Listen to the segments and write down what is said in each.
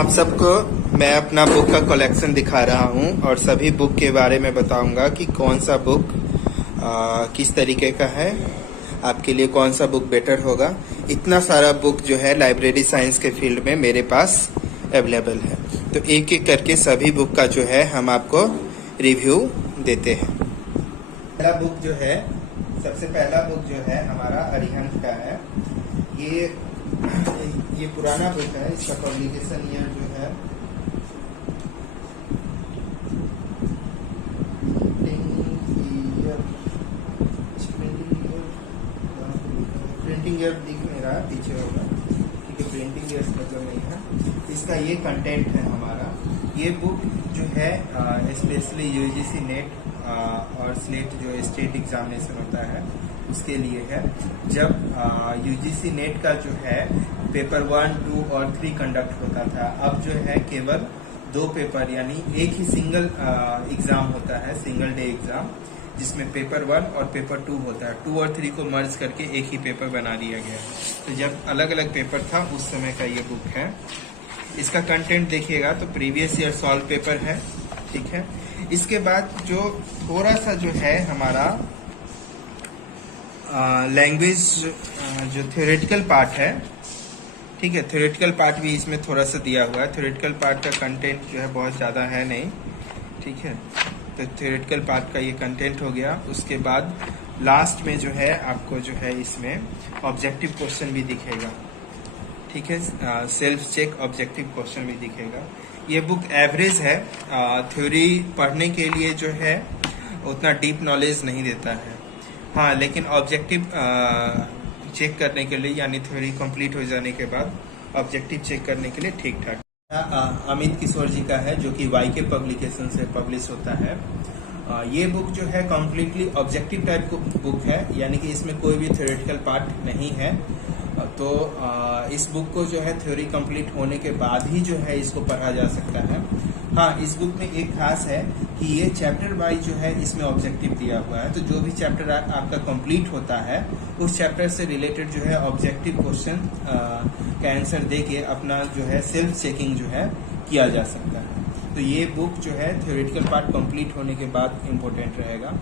आप सबको मैं अपना बुक का कलेक्शन दिखा रहा हूँ और सभी बुक के बारे में बताऊंगा कि कौन सा बुक किस तरीके का है, आपके लिए कौन सा बुक बेटर होगा। इतना सारा बुक जो है लाइब्रेरी साइंस के फील्ड में मेरे पास अवेलेबल है, तो एक एक करके सभी बुक का जो है हम आपको रिव्यू देते हैं। पहला बुक जो है, सबसे पहला बुक जो है हमारा अरिहंत का है। ये पुराना बुक है, इसका पब्लिकेशन ईयर जो है प्रिंटिंग ईयर दिख नहीं रहा, पीछे होगा, ठीक है, प्रिंटिंग ईयर मतलब नहीं है। इसका ये कंटेंट है हमारा। ये बुक जो है स्पेशली यूजीसी नेट और स्लेट जो स्टेट एग्जामिनेशन होता है उसके लिए है। जब यूजीसी नेट का जो है पेपर 1, 2 और 3 कंडक्ट होता था, अब जो है केवल 2 पेपर यानी एक ही सिंगल एग्जाम होता है, सिंगल डे एग्जाम, जिसमें पेपर 1 और पेपर 2 होता है। 2 और 3 को मर्ज करके एक ही पेपर बना दिया गया। तो जब अलग अलग पेपर था उस समय का ये बुक है। इसका कंटेंट देखिएगा तो प्रीवियस ईयर सॉल्व पेपर है, ठीक है। इसके बाद जो थोड़ा सा जो है हमारा लैंग्वेज जो थ्योरेटिकल पार्ट है, ठीक है, थ्योरेटिकल पार्ट भी इसमें थोड़ा सा दिया हुआ है। थ्योरेटिकल पार्ट का कंटेंट जो है बहुत ज़्यादा है नहीं, ठीक है। तो थ्योरेटिकल पार्ट का ये कंटेंट हो गया। उसके बाद लास्ट में जो है आपको जो है इसमें ऑब्जेक्टिव क्वेश्चन भी दिखेगा, ठीक है, सेल्फ चेक ऑब्जेक्टिव क्वेश्चन भी दिखेगा। ये बुक एवरेज है, थ्योरी पढ़ने के लिए जो है उतना डीप नॉलेज नहीं देता है, हाँ, लेकिन ऑब्जेक्टिव चेक करने के लिए यानी थ्योरी कंप्लीट हो जाने के बाद ऑब्जेक्टिव चेक करने के लिए ठीक ठाक। अमित किशोर जी का है जो कि वाईके पब्लिकेशन से पब्लिश होता है। ये बुक जो है कम्प्लीटली ऑब्जेक्टिव टाइप बुक है, यानी कि इसमें कोई भी थ्योरेटिकल पार्ट नहीं है। तो इस बुक को जो है थ्योरी कंप्लीट होने के बाद ही जो है इसको पढ़ा जा सकता है। हाँ, इस बुक में एक खास है कि ये चैप्टर वाइज जो है इसमें ऑब्जेक्टिव दिया हुआ है। तो जो भी चैप्टर आपका कंप्लीट होता है उस चैप्टर से रिलेटेड जो है ऑब्जेक्टिव क्वेश्चन का आंसर देके अपना जो है सेल्फ चेकिंग जो है किया जा सकता है। तो ये बुक जो है थ्योरेटिकल पार्ट कंप्लीट होने के बाद इम्पोर्टेंट रहेगा।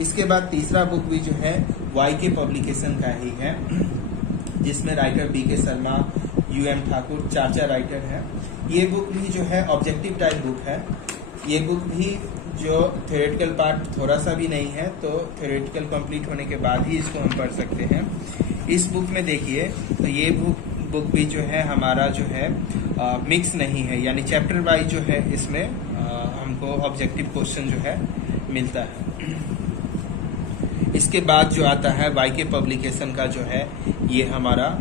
इसके बाद तीसरा बुक भी जो है वाईके पब्लिकेशन का ही है, जिसमें writer B K Sharma, U M Thakur, 4 writer हैं। ये बुक भी जो है ऑब्जेक्टिव टाइप बुक है। ये बुक भी जो थ्योरेटिकल पार्ट थोड़ा सा भी नहीं है, तो थ्योरेटिकल कंप्लीट होने के बाद ही इसको हम पढ़ सकते हैं। इस बुक में देखिए तो ये बुक भी जो है हमारा जो है मिक्स नहीं है, यानी चैप्टर वाइज जो है इसमें हमको ऑब्जेक्टिव क्वेश्चन जो है मिलता है। इसके बाद जो आता है वाईके पब्लिकेशन का जो है ये हमारा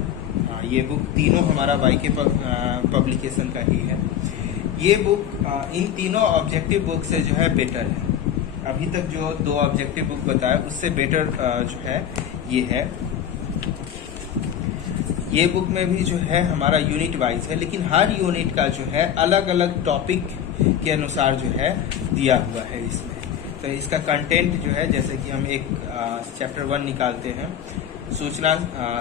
ये बुक तीनों हमारा वाईके पब्लिकेशन का ही है। ये बुक इन तीनों ऑब्जेक्टिव बुक से जो है बेटर है। अभी तक जो 2 ऑब्जेक्टिव बुक बताया उससे बेटर जो है ये है। ये बुक में भी जो है हमारा यूनिट वाइज है, लेकिन हर यूनिट का जो है अलग अलग टॉपिक के अनुसार जो है दिया हुआ है इसमें। तो इसका कंटेंट जो है, जैसे कि हम एक चैप्टर 1 निकालते हैं, सूचना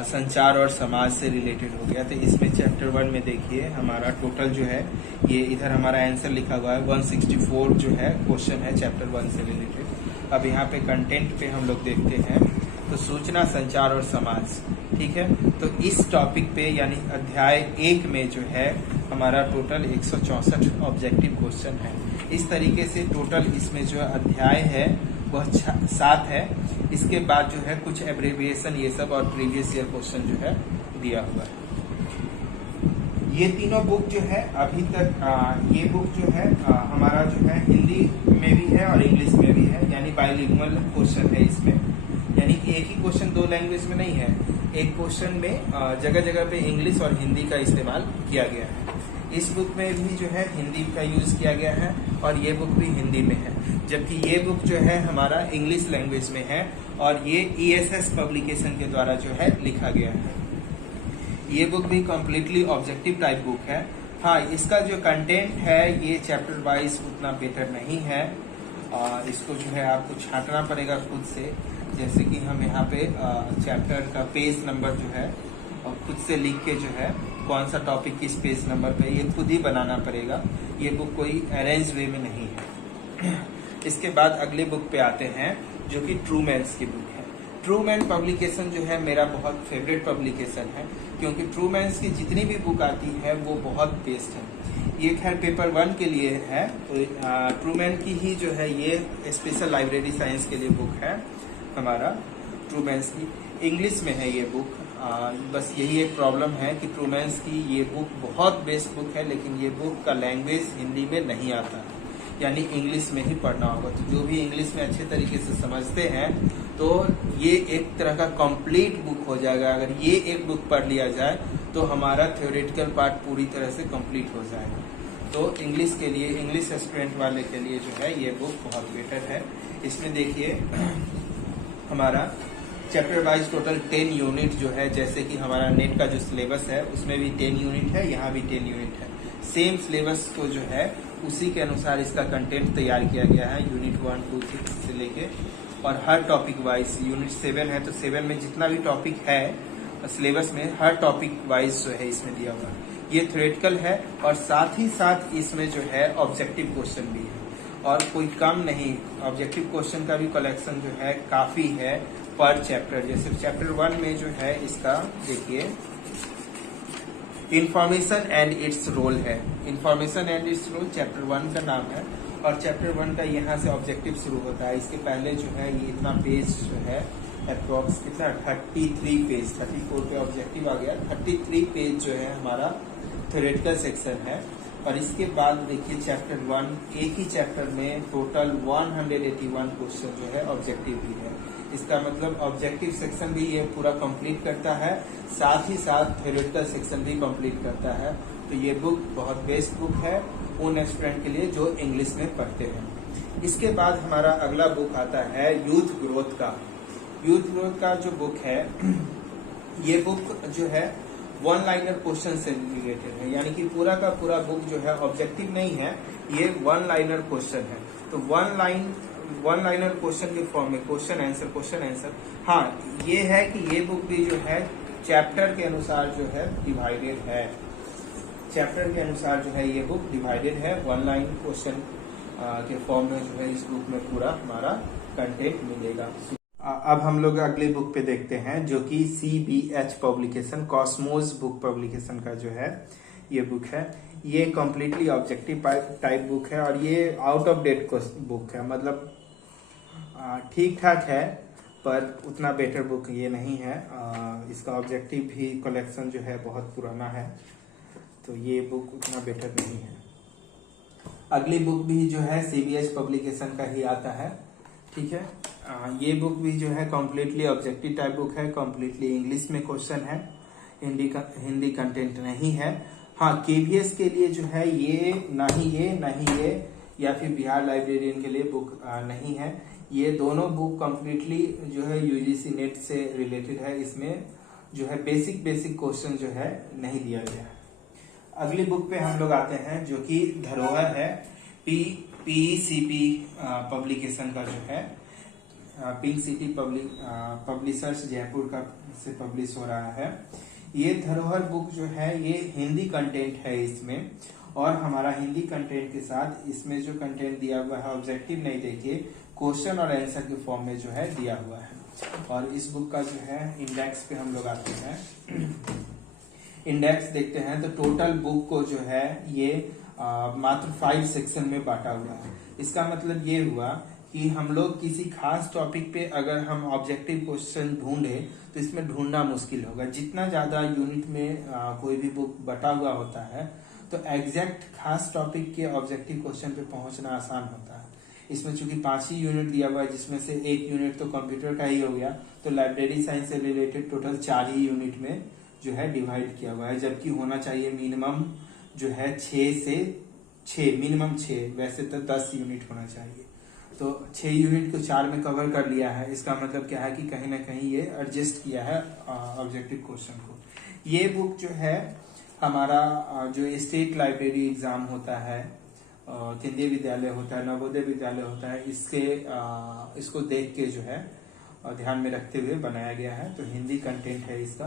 संचार और समाज से रिलेटेड हो गया। तो इसमें चैप्टर 1 में देखिए हमारा टोटल जो है ये इधर हमारा आंसर लिखा हुआ है 164 जो है क्वेश्चन है चैप्टर 1 से रिलेटेड। अब यहाँ पे कंटेंट पे हम लोग देखते हैं तो सूचना संचार और समाज, ठीक है। तो इस टॉपिक पे यानी अध्याय 1 में जो है हमारा टोटल 164 ऑब्जेक्टिव क्वेश्चन है। इस तरीके से टोटल इसमें जो अध्याय है वह 7 है। इसके बाद जो है कुछ एब्रिविएशन ये सब और प्रीवियस ईयर क्वेश्चन जो है दिया हुआ है। ये तीनों बुक जो है अभी तक ये बुक जो है हमारा जो है हिंदी में भी है और इंग्लिश में भी है, यानी बाइलिंगुअल क्वेश्चन है इसमें। यानी कि एक ही क्वेश्चन 2 लैंग्वेज में नहीं है, एक क्वेश्चन में जगह जगह पे इंग्लिश और हिंदी का इस्तेमाल किया गया है। इस बुक में भी जो है हिंदी का यूज किया गया है और ये बुक भी हिंदी में है, जबकि ये बुक जो है हमारा इंग्लिश लैंग्वेज में है और ये ESS पब्लिकेशन के द्वारा जो है लिखा गया है। ये बुक भी कम्प्लीटली ऑब्जेक्टिव टाइप बुक है। हाँ, इसका जो कंटेंट है ये चैप्टर वाइज उतना बेटर नहीं है, इसको जो है आपको छांटना पड़ेगा खुद से। जैसे कि हम यहाँ पे चैप्टर का पेज नंबर जो है और खुद से लिख के जो है कौन सा टॉपिक किस पेज नंबर पे, ये खुद ही बनाना पड़ेगा। ये बुक कोई अरेंज वे में नहीं है। इसके बाद अगले बुक पे आते हैं जो कि ट्रू मैन्स की बुक है। ट्रू मैन पब्लिकेशन जो है मेरा बहुत फेवरेट पब्लिकेशन है, क्योंकि ट्रू मैन्स की जितनी भी बुक आती है वो बहुत बेस्ट है। ये खैर पेपर 1 के लिए है, तो ट्रू मैन की ही जो है ये स्पेशल लाइब्रेरी साइंस के लिए बुक है हमारा। ट्रू मैन्स की इंग्लिश में है ये बुक। बस यही एक प्रॉब्लम है कि ट्रू मैन्स की ये बुक बहुत बेस्ट बुक है, लेकिन ये बुक का लैंग्वेज हिंदी में नहीं आता, यानी इंग्लिश में ही पढ़ना होगा। तो जो भी इंग्लिश में अच्छे तरीके से समझते हैं तो ये एक तरह का कंप्लीट बुक हो जाएगा। अगर ये एक बुक पढ़ लिया जाए तो हमारा थ्योरेटिकल पार्ट पूरी तरह से कंप्लीट हो जाएगा। तो इंग्लिश के लिए, इंग्लिश स्टूडेंट वाले के लिए जो है ये बुक बहुत बेटर है। इसमें देखिए हमारा चैप्टर वाइज टोटल 10 यूनिट जो है, जैसे कि हमारा नेट का जो सिलेबस है उसमें भी 10 यूनिट है, यहाँ भी 10 यूनिट है। सेम सिलेबस को जो है उसी के अनुसार इसका कंटेंट तैयार किया गया है, यूनिट 1, 2, 6 से लेके, और हर टॉपिक वाइज। यूनिट 7 है तो 7 में जितना भी टॉपिक है सिलेबस में, हर टॉपिक वाइज जो है इसमें दिया हुआ है। ये थ्योरेटिकल है और साथ ही साथ इसमें जो है ऑब्जेक्टिव क्वेश्चन भी है, और कोई कम नहीं। ऑब्जेक्टिव क्वेश्चन का भी कलेक्शन जो है काफी है पर चैप्टर। जैसे चैप्टर 1 में जो है इसका देखिए इंफॉर्मेशन एंड इट्स रोल है। Information and its role chapter 1 का नाम है, और चैप्टर 1 का यहाँ से ऑब्जेक्टिव शुरू होता है। इसके पहले जो है ये इतना पेज जो है अप्रोक्स कितना 33 पेज, 34 पे ऑब्जेक्टिव आ गया, 33 पेज जो है हमारा थ्योरेटिकल सेक्शन है। और इसके बाद देखिए चैप्टर 1, एक ही चैप्टर में टोटल 181 क्वेश्चन जो है ऑब्जेक्टिव भी है। इसका मतलब ऑब्जेक्टिव सेक्शन भी ये पूरा कंप्लीट करता है, साथ ही साथ थ्योरेटिकल सेक्शन भी कंप्लीट करता है। तो ये बुक बहुत बेस्ट बुक है उन स्टूडेंट के लिए जो इंग्लिश में पढ़ते हैं। इसके बाद हमारा अगला बुक आता है यूथ ग्रोथ का। यूथ ग्रोथ का जो बुक है, ये बुक जो है 1 लाइनर क्वेश्चन से रिलेटेड है, यानी कि पूरा का पूरा बुक जो है ऑब्जेक्टिव नहीं है, ये 1 लाइनर क्वेश्चन है। तो 1 लाइनर क्वेश्चन के फॉर्म में क्वेश्चन आंसर। हाँ, ये है कि ये बुक भी जो है चैप्टर के अनुसार जो है डिवाइडेड है। चैप्टर के अनुसार जो है ये बुक डिवाइडेड है। 1 लाइन क्वेश्चन के फॉर्म में जो है इस बुक में पूरा हमारा कंटेंट मिलेगा। अब हम लोग अगले बुक पे देखते हैं जो कि CBH publication, Cosmos book publication का जो है ये बुक है। ये कम्प्लीटली ऑब्जेक्टिव टाइप बुक है, और ये आउट ऑफ डेट बुक है। मतलब ठीक ठाक है पर उतना बेटर बुक ये नहीं है। इसका ऑब्जेक्टिव भी कलेक्शन जो है बहुत पुराना है, तो ये बुक उतना बेटर नहीं है। अगली बुक भी जो है CBH पब्लिकेशन का ही आता है, ठीक है। ये बुक भी जो है कम्प्लीटली ऑब्जेक्टिव टाइप बुक है, कम्प्लीटली इंग्लिश में क्वेश्चन है, हिंदी कंटेंट नहीं है। हाँ, KVS के लिए जो है ये ना ही ये या फिर बिहार लाइब्रेरियन के लिए बुक नहीं है। ये दोनों बुक कम्प्लीटली जो है UGC नेट से रिलेटेड है। इसमें जो है बेसिक क्वेश्चन जो है नहीं दिया गया है। अगली बुक पे हम लोग आते हैं जो कि धरोहर है, PECP पब्लिकेशन का जो है, पिंक सिटी पब्लिशर्स जयपुर का से पब्लिश हो रहा है। ये धरोहर बुक जो है ये हिंदी कंटेंट है इसमें, और हमारा हिंदी कंटेंट के साथ इसमें जो कंटेंट दिया हुआ है ऑब्जेक्टिव नहीं, देखिए क्वेश्चन और आंसर के फॉर्म में जो है दिया हुआ है। और इस बुक का जो है इंडेक्स पे हम लोग आते हैं। इंडेक्स देखते हैं तो टोटल बुक को जो है ये मात्र 5 सेक्शन में बांटा हुआ है। इसका मतलब ये हुआ कि हम लोग किसी खास टॉपिक पे अगर हम ऑब्जेक्टिव क्वेश्चन ढूंढे तो इसमें ढूंढना मुश्किल होगा। जितना ज्यादा यूनिट में कोई भी बुक बटा हुआ होता है तो एग्जैक्ट खास टॉपिक के ऑब्जेक्टिव क्वेश्चन पे पहुंचना आसान होता है। इसमें चूंकि 5 ही यूनिट दिया हुआ है, जिसमें से 1 यूनिट तो कंप्यूटर का ही हो गया, तो लाइब्रेरी साइंस से रिलेटेड टोटल 4 ही यूनिट में जो है डिवाइड किया हुआ है। जबकि होना चाहिए मिनिमम जो है 6 मिनिमम 6, वैसे तो 10 यूनिट होना चाहिए। तो 6 यूनिट को 4 में कवर कर लिया है। इसका मतलब क्या है कि कहीं ना कहीं ये एडजस्ट किया है ऑब्जेक्टिव क्वेश्चन को। ये बुक जो है हमारा जो स्टेट लाइब्रेरी एग्जाम होता है, केंद्रीय विद्यालय होता है, नवोदय विद्यालय होता है, इसको देख के जो है ध्यान में रखते हुए बनाया गया है। तो हिंदी कंटेंट है इसका,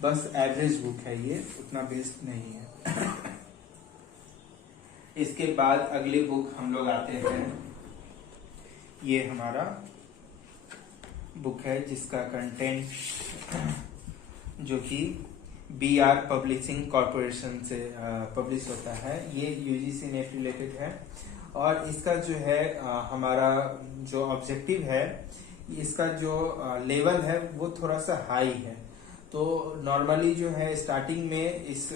बस एवरेज बुक है ये, उतना बेस्ट नहीं है। इसके बाद अगली बुक हम लोग आते हैं, ये हमारा बुक है जिसका कंटेंट जो कि BR पब्लिशिंग कॉरपोरेशन से पब्लिश होता है। ये UGC नेट रिलेटेड है और इसका जो है हमारा जो ऑब्जेक्टिव है, इसका जो लेवल है वो थोड़ा सा हाई है। तो नॉर्मली जो है स्टार्टिंग में इस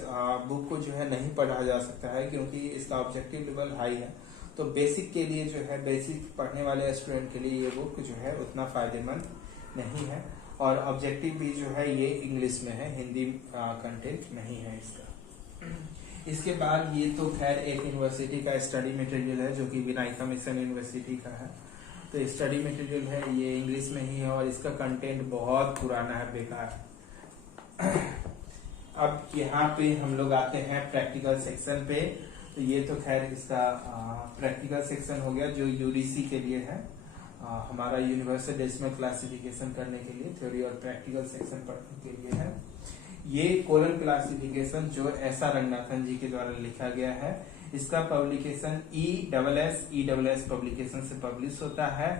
बुक को जो है नहीं पढ़ा जा सकता है क्योंकि इसका ऑब्जेक्टिव लेवल हाई है। तो बेसिक के लिए जो है, बेसिक पढ़ने वाले स्टूडेंट के लिए ये बुक जो है उतना फायदेमंद नहीं है। और ऑब्जेक्टिव भी जो है ये इंग्लिश में है, हिंदी कंटेंट नहीं है इसका। इसके बाद ये तो खैर एक यूनिवर्सिटी का स्टडी मटेरियल है जो कि विनायका मिशन यूनिवर्सिटी का है। तो स्टडी मटेरियल है, ये इंग्लिश में ही है और इसका कंटेंट बहुत पुराना है, बेकार है। अब यहाँ पे हम लोग आते हैं प्रैक्टिकल सेक्शन पे। तो ये तो खैर इसका प्रैक्टिकल सेक्शन हो गया जो यूडीसी के लिए है, हमारा यूनिवर्सल डेसिमल क्लासिफिकेशन करने के लिए, थ्योरी और प्रैक्टिकल सेक्शन पढ़ने के लिए है। ये कोलन क्लासिफिकेशन जो एस आर रंगनाथन जी के द्वारा लिखा गया है, इसका पब्लिकेशन ESS पब्लिकेशन से पब्लिश होता है।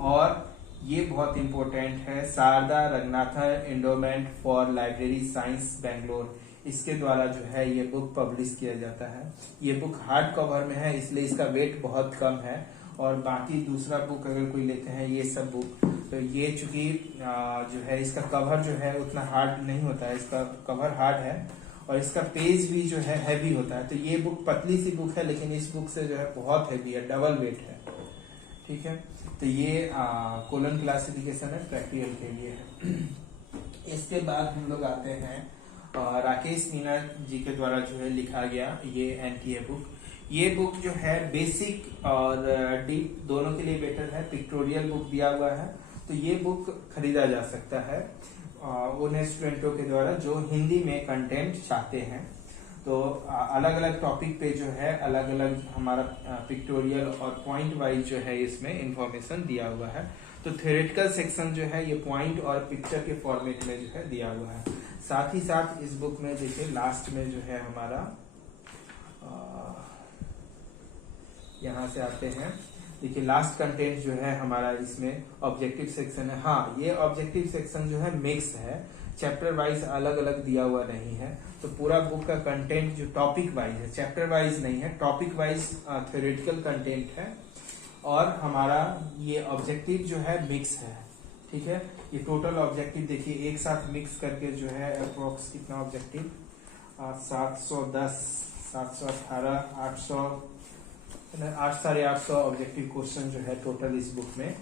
और ये बहुत इंपॉर्टेंट है, Sharada Ranganathan endowment for library science Bangalore, इसके द्वारा जो है ये बुक पब्लिश किया जाता है। ये बुक हार्ड कवर में है इसलिए इसका वेट बहुत कम है। और बाकी दूसरा बुक अगर कोई लेते हैं ये सब बुक, तो ये चूंकि जो है इसका कवर जो है उतना हार्ड नहीं होता है, इसका कवर हार्ड है और इसका पेज भी जो है हैवी होता है। तो ये बुक पतली सी बुक है लेकिन इस बुक से जो है बहुत हैवी है, डबल वेट है। ठीक है, तो ये कोलन क्लासिफिकेशन है, प्रैक्टिकल के लिए है। इसके बाद हम लोग आते हैं राकेश मीना जी के द्वारा जो है लिखा गया ये NTA बुक। ये बुक जो है बेसिक और डीप दोनों के लिए बेटर है, पिक्टोरियल बुक दिया हुआ है। तो ये बुक खरीदा जा सकता है उन स्टूडेंटों के द्वारा जो हिंदी में कंटेंट चाहते हैं। तो अलग अलग टॉपिक पे जो है अलग अलग हमारा पिक्टोरियल और पॉइंट वाइज जो है इसमें इंफॉर्मेशन दिया हुआ है। तो थ्योरेटिकल सेक्शन जो है ये पॉइंट और पिक्चर के फॉर्मेट में जो है दिया हुआ है। साथ ही साथ इस बुक में देखिए लास्ट में जो है हमारा यहाँ से आते हैं, देखिए लास्ट कंटेंट जो है हमारा इसमें ऑब्जेक्टिव सेक्शन है। हाँ, ये ऑब्जेक्टिव सेक्शन जो है मिक्स है, चैप्टर वाइज अलग अलग दिया हुआ नहीं है। तो पूरा बुक का कंटेंट जो टॉपिक वाइज है, चैप्टर वाइज नहीं है, टॉपिक वाइज थ्योरेटिकल कंटेंट है। और हमारा ये ऑब्जेक्टिव जो है मिक्स है। ठीक है, ये टोटल ऑब्जेक्टिव देखिए एक साथ मिक्स करके जो है अप्रोक्स कितना ऑब्जेक्टिव 710, 718, 800, 850 ऑब्जेक्टिव क्वेश्चन जो है टोटल इस बुक में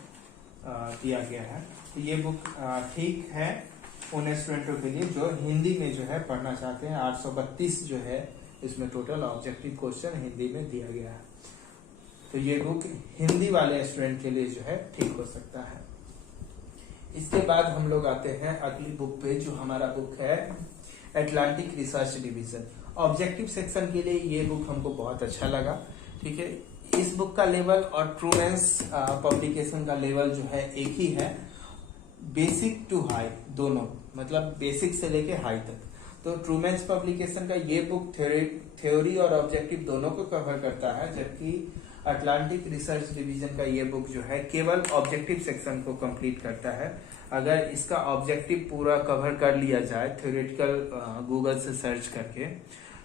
दिया गया है। तो ये बुक ठीक है उन स्टूडेंटों के लिए जो हिंदी में जो है पढ़ना चाहते हैं। 832 जो है इसमें टोटल ऑब्जेक्टिव क्वेश्चन हिंदी में दिया गया है। तो ये बुक हिंदी वाले स्टूडेंट के लिए जो है ठीक हो सकता है। इसके बाद हम लोग आते हैं अगली बुक पे जो हमारा बुक है Atlantic research division. Objective section के लिए ये बुक हमको बहुत अच्छा लगा। ठीक है, इस बुक का लेवल और ट्रूमेंस पब्लिकेशन का लेवल जो है एक ही है, बेसिक टू हाई दोनों, मतलब बेसिक से लेके हाई तक। तो ट्रूमेंस पब्लिकेशन का ये बुक थ्योरी और ऑब्जेक्टिव दोनों को कवर करता है, जबकि अटलांटिक रिसर्च डिवीजन का ये बुक जो है केवल ऑब्जेक्टिव सेक्शन को कंप्लीट करता है। अगर इसका ऑब्जेक्टिव पूरा कवर कर लिया जाए थ्योरेटिकल गूगल से सर्च करके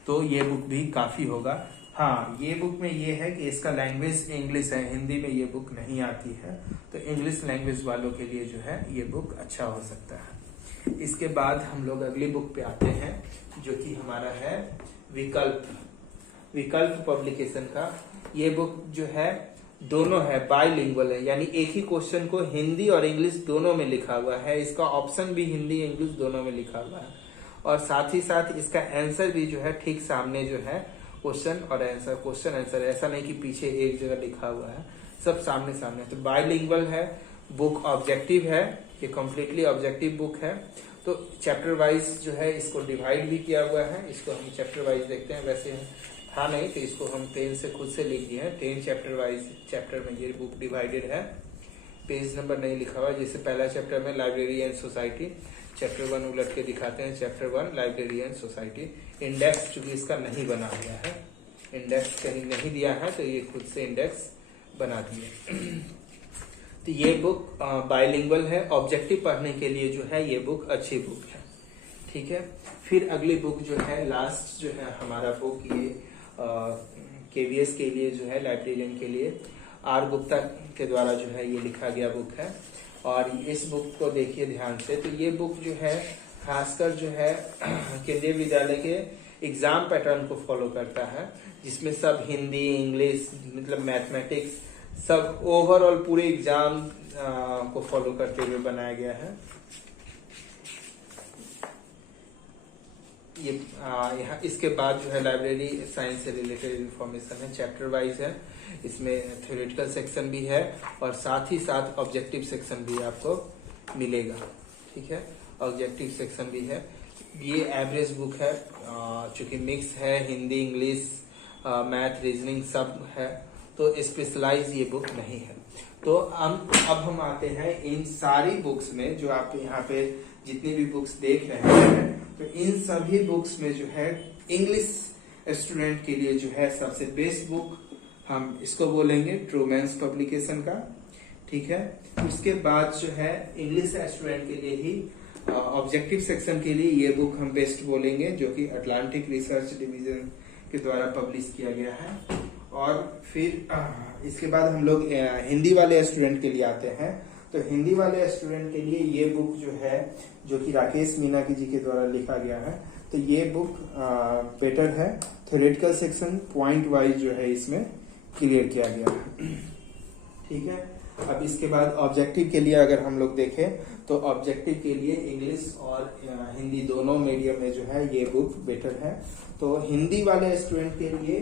तो ये बुक भी काफी होगा। हाँ, ये बुक में ये है कि इसका लैंग्वेज इंग्लिश है, हिंदी में ये बुक नहीं आती है। तो इंग्लिश लैंग्वेज वालों के लिए जो है ये बुक अच्छा हो सकता है। इसके बाद हम लोग अगली बुक पे आते हैं जो कि हमारा है विकल्प पब्लिकेशन का। ये बुक जो है दोनों है, बाइलिंगुअल है, यानी एक ही क्वेश्चन को हिंदी और इंग्लिश दोनों में लिखा हुआ है। इसका ऑप्शन भी हिंदी इंग्लिश दोनों में लिखा हुआ है और साथ ही साथ इसका आंसर भी जो है ठीक सामने जो है क्वेश्चन और आंसर, क्वेश्चन आंसर, ऐसा नहीं कि पीछे एक जगह लिखा हुआ है, सब सामने सामने। तो बाइलिंगुअल है, बुक ऑब्जेक्टिव है, ये कम्प्लीटली ऑब्जेक्टिव बुक है। तो चैप्टर वाइज जो है इसको डिवाइड भी किया हुआ है। इसको हम चैप्टर वाइज देखते हैं, वैसे था नहीं तो इसको हम पेन से खुद से लिख दिए हैं। 10 चैप्टर वाइज चैप्टर में ये बुक डिवाइडेड है, पेज नंबर नहीं लिखा हुआ। जैसे पहला चैप्टर में लाइब्रेरी एंड सोसाइटी, चैप्टर 1 उलट के दिखाते हैं। Chapter 1 library and society. Index चूंकि इसका नहीं बना हुआ है, इंडेक्स कहीं नहीं दिया है, तो ये खुद से इंडेक्स बना दिए। तो ये बुक बाइलिंगुअल है, ऑब्जेक्टिव पढ़ने के लिए जो है ये बुक अच्छी बुक है। ठीक है, फिर अगली बुक जो है, लास्ट जो है हमारा बुक, ये केवीएस के लिए जो है, लाइब्रेरियन के लिए आर गुप्ता के द्वारा जो है ये लिखा गया बुक है। और इस बुक को देखिए ध्यान से। तो ये बुक जो है खासकर जो है केंद्रीय विद्यालय के एग्जाम पैटर्न को फॉलो करता है, जिसमें सब हिंदी, इंग्लिश, मतलब मैथमेटिक्स, सब ओवरऑल पूरे एग्जाम को फॉलो करते हुए बनाया गया है। ये यहाँ इसके बाद जो है लाइब्रेरी साइंस से रिलेटेड इंफॉर्मेशन है, चैप्टर वाइज है। इसमें थ्योरेटिकल सेक्शन भी है और साथ ही साथ ऑब्जेक्टिव सेक्शन भी आपको मिलेगा। ठीक है, ऑब्जेक्टिव सेक्शन भी है। ये एवरेज बुक है, चूंकि मिक्स है, हिंदी, इंग्लिश, मैथ, रीजनिंग सब है, तो स्पेशलाइज ये बुक नहीं है। तो अब हम आते हैं इन सारी बुक्स में, जो आप यहाँ पे जितनी भी बुक्स देख रहे हैं, तो इन सभी बुक्स में जो है इंग्लिश स्टूडेंट के लिए जो है सबसे बेस्ट बुक हम इसको बोलेंगे, ट्रूमैन्स पब्लिकेशन का। ठीक है, उसके बाद जो है इंग्लिश स्टूडेंट के लिए ही ऑब्जेक्टिव सेक्शन के लिए ये बुक हम बेस्ट बोलेंगे, जो कि अटलांटिक रिसर्च डिवीजन के द्वारा पब्लिश किया गया है। और फिर इसके बाद हम लोग हिंदी वाले स्टूडेंट के लिए आते हैं। तो हिंदी वाले स्टूडेंट के लिए ये बुक जो है, जो कि राकेश मीना जी के द्वारा लिखा गया है, तो ये बुक बेटर है। थ्योरेटिकल सेक्शन पॉइंट वाइज जो है इसमें क्लियर किया गया है। ठीक है, अब इसके बाद ऑब्जेक्टिव के लिए अगर हम लोग देखें, तो ऑब्जेक्टिव के लिए इंग्लिश और हिंदी दोनों मीडियम में जो है ये बुक बेटर है। तो हिंदी वाले स्टूडेंट के लिए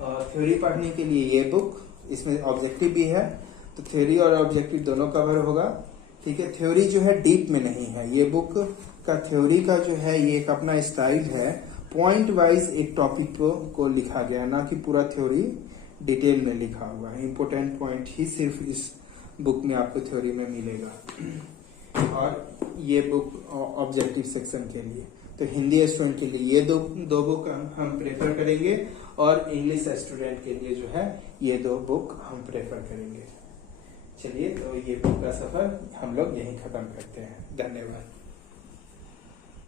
थ्योरी पढ़ने के लिए ये बुक, इसमें ऑब्जेक्टिव भी है, तो थ्योरी और ऑब्जेक्टिव दोनों कवर होगा। ठीक है, थ्योरी जो है डीप में नहीं है, ये बुक का थ्योरी का जो है ये एक अपना स्टाइल है, पॉइंट वाइज एक टॉपिक को लिखा गया, ना कि पूरा थ्योरी डिटेल में लिखा हुआ है। इंपोर्टेंट पॉइंट ही सिर्फ इस बुक में आपको थ्योरी में मिलेगा। और ये बुक ऑब्जेक्टिव सेक्शन के लिए, तो हिंदी स्टूडेंट के लिए ये दो बुक हम प्रेफर करेंगे, और इंग्लिश स्टूडेंट के लिए जो है ये दो बुक हम प्रेफर करेंगे। चलिए, तो ये बुक का सफर हम लोग यहीं खत्म करते हैं। धन्यवाद।